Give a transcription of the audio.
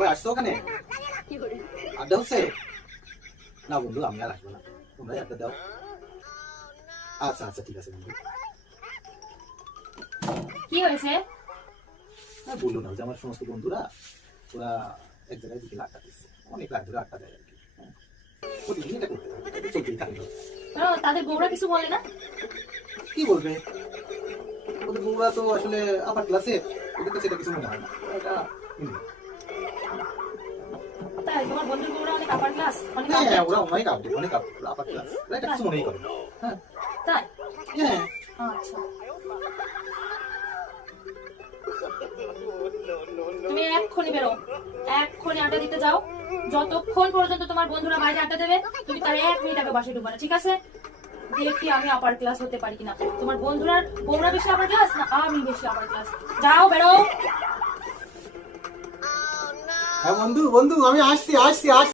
সবাই আসছো ওখানে? আড্ডা হচ্ছে? না বন্ধু, আমি আর আসবো না, তোমরাই আড্ডা দাও। আচ্ছা আচ্ছা, ঠিক আছে বন্ধু। কি হয়েছে? বললো না যে আমার সমস্ত বন্ধুরা ওরা এক জায়গায় বিকেলে আড্ডা দিচ্ছে, অনেক রাত ধরে আড্ডা দেয় আর কি। প্রতিদিন এটা করতে হবে, এটা চলতেই থাকবে। তাদের বউরা কিছু বলে না? কি বলবে, ওদের বউরা তো আসলে আপার ক্লাসে, ওদের কাছে এটা কিছু মনে হয় না, এটা তাই তোমার বন্ধুর বউরা অনেক আপার ক্লাস? হ্যাঁ, ওরা অনেক আপডেট, অনেক আপার ক্লাস, এটা কিছু মনেই করে না। হ্যাঁ তাই? হ্যাঁ। আচ্ছা, তুমি এক্ষুনি বেরো, এক্ষুনি আড্ডা দিতে যাও। যতক্ষণ পর্যন্ত তোমার বন্ধুরা বাইরে আড্ডা দেবে তুমি তার 1 মিনিট আগে বাসায় ঢুকবে না, ঠিক আছে? দেখি আমি আপার ক্লাস হতে পারি কিনা। তোমার বউরা বেশি আপার ক্লাস না আমি বেশি আপার ক্লাস? যাও, বেরো। হ্যাঁ বন্ধু, বন্ধু আমি আসছি আসছি আসছি।